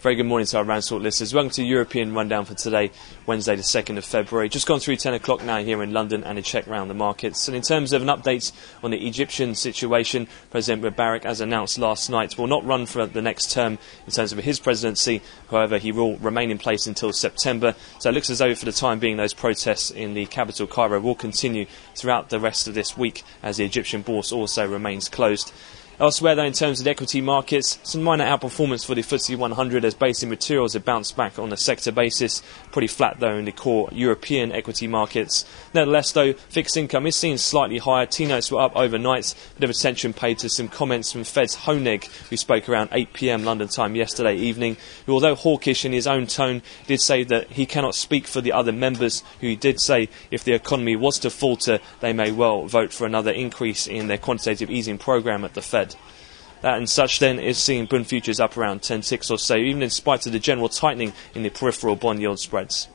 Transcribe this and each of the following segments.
Very good morning to our RANsquawk listeners. Welcome to European Rundown for today, Wednesday the 2nd of February. Just gone through 10 o'clock now here in London and a check round the markets. And in terms of an update on the Egyptian situation, President Mubarak, as announced last night, will not run for the next term in terms of his presidency. However, he will remain in place until September. So it looks as though for the time being those protests in the capital Cairo will continue throughout the rest of this week as the Egyptian bourse also remains closed. Elsewhere, though, in terms of the equity markets, some minor outperformance for the FTSE 100 as basic materials have bounced back on a sector basis. Pretty flat, though, in the core European equity markets. Nevertheless, though, fixed income is seen slightly higher. T-notes were up overnight. Bit of attention paid to some comments from Fed's Honig, who spoke around 8 p.m. London time yesterday evening, who, although hawkish in his own tone, did say that he cannot speak for the other members, who did say if the economy was to falter, they may well vote for another increase in their quantitative easing programme at the Fed. That and such then is seeing bond futures up around 10 ticks or so, even in spite of the general tightening in the peripheral bond yield spreads.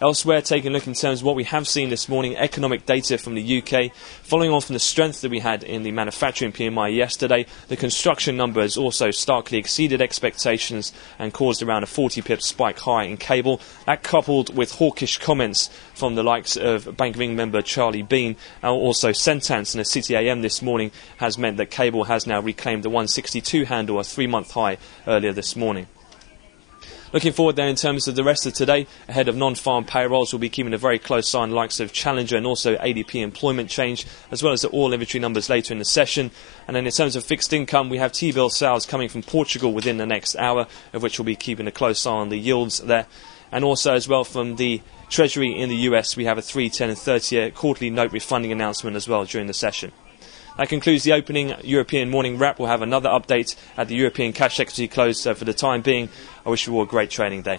Elsewhere, taking a look in terms of what we have seen this morning, economic data from the UK. Following on from the strength that we had in the manufacturing PMI yesterday, the construction numbers also starkly exceeded expectations and caused around a 40 pips spike high in cable. That coupled with hawkish comments from the likes of Bank of England member Charlie Bean and also Sentance in the City AM this morning has meant that cable has now reclaimed the 162 handle, a 3-month high earlier this morning. Looking forward then in terms of the rest of today, ahead of non-farm payrolls, we'll be keeping a very close eye on the likes of Challenger and also ADP employment change, as well as the oil inventory numbers later in the session. And then in terms of fixed income, we have T-bill sales coming from Portugal within the next hour, of which we'll be keeping a close eye on the yields there. And also as well from the Treasury in the US, we have a 3, 10 and 30-year quarterly note refunding announcement as well during the session. That concludes the opening European morning wrap. We'll have another update at the European cash equity close. So for the time being, I wish you all a great trading day.